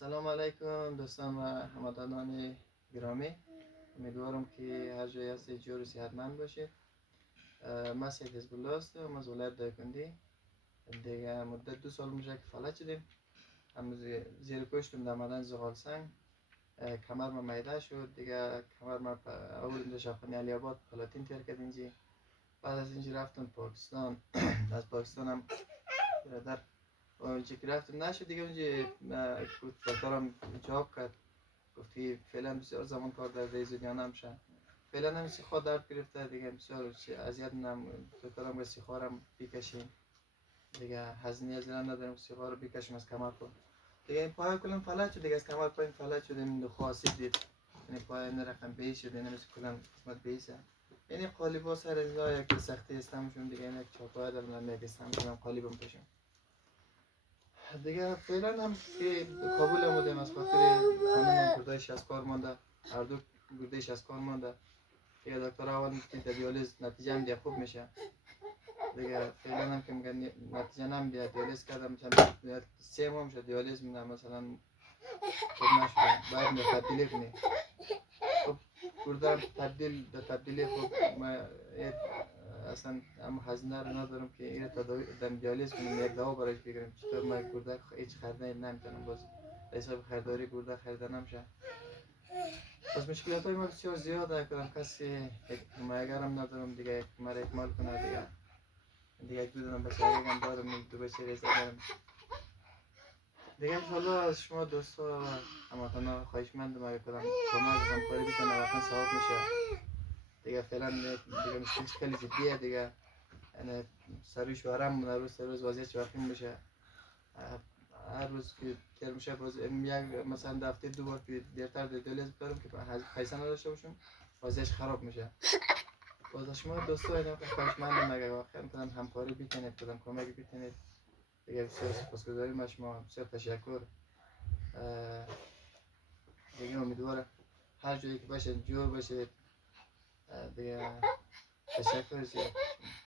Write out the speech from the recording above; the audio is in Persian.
سلام علیکم دوستان و هموطنان گرامی. امیدوارم که هر جای هستید جور و صحتمند باشید. من سید حزب الله هستم از ولایت دایکنډی. دیگه مدت 2 سال میشه که فلج شدیم. هم زیر پشتم در مدن زغال سنگ کمر ما میده شد. دیگه کمر ما اول اینجا شفانی علی آباد پلاتین تیر کرد اینجا. بعد از اینجا رفتم پاکستان. از پاکستان هم در اونجا که رفتم نشد دیگه. اونجا دکترم جواب کرد، گفتی فعلا بسیار زمان کار در دیزودیان نمیشه. فعلا هم سیخا درد گرفته دیگه، بسیار اذیت نم. دکترم گفت سیخا رو بکشیم دیگه، هزینه از اینا نداریم، سیخا رو بکشیم از کمر پا. دیگه این پای کلم فلج شد دیگه، از کمر پایین فلج شد. این خاصی دید یعنی پای این رقم بیش شد، یعنی مثل کلم قسمت بیسه. یعنی قالیبا سر اینجا یک سختی استمشون دیگه، این یک چاپای دارم یک استمشون قالیبم پشم دیگه. فعلا هم که کابل آمدیم از خاطر خانم گردایش از کار مانده، هر دو گردایش از کار مانده. دیگه دکتر اول میگه دیالیز نتیجه هم دیگه خوب میشه دیگه. فعلا هم که میگن نتیجه نمیده، دیالیز کردم مثلا 3 ماه شد دیالیز میدم مثلا خوب نشده، باید می تبدیلی کنی. خب گرده تبدیلی خوب ما اصلا هم هزینه رو ندارم که این تداوی دم دیالیز کنم، یک دوا برایش بگیرم. چطور ما گرده هیچ خریده نمیتونم، باز حساب خریداری گرده خریده نمیشه. پس مشکلات های ما بسیار زیاده، کدام کسی حمایتگرم ندارم دیگه، یک مرا اکمال کنه دیگه یک دو دونم بچه هم دارم، دو بچه ریزه دارم دیگه. انشالله از شما دوستا و هموطنا خواهشمندم اگه کدام کمک همکاری بکنه واقعا ثواب میشه دیگه. فعلا دیگه مشکل جدیه دیگه، یعنی سروی شوهرم روز سه روز وضعیت وخیم میشه. هر روز که تیر میشه باز یک مثلا در هفته 2 بار که دیرتر دیالیز بکنم که پیسه نداشته باشم، وضعیتش خراب میشه. باز شما دوستا اینا خواهشمندم اگه واقعا کدام همکاری بکنید، کدام کمکی بکنید دیگه، بسیار سپاسگزاریم از شما، بسیار تشکر دیگه. امیدوارم هر جایی که باشید جور باشید دیگه. تشکر زیاد.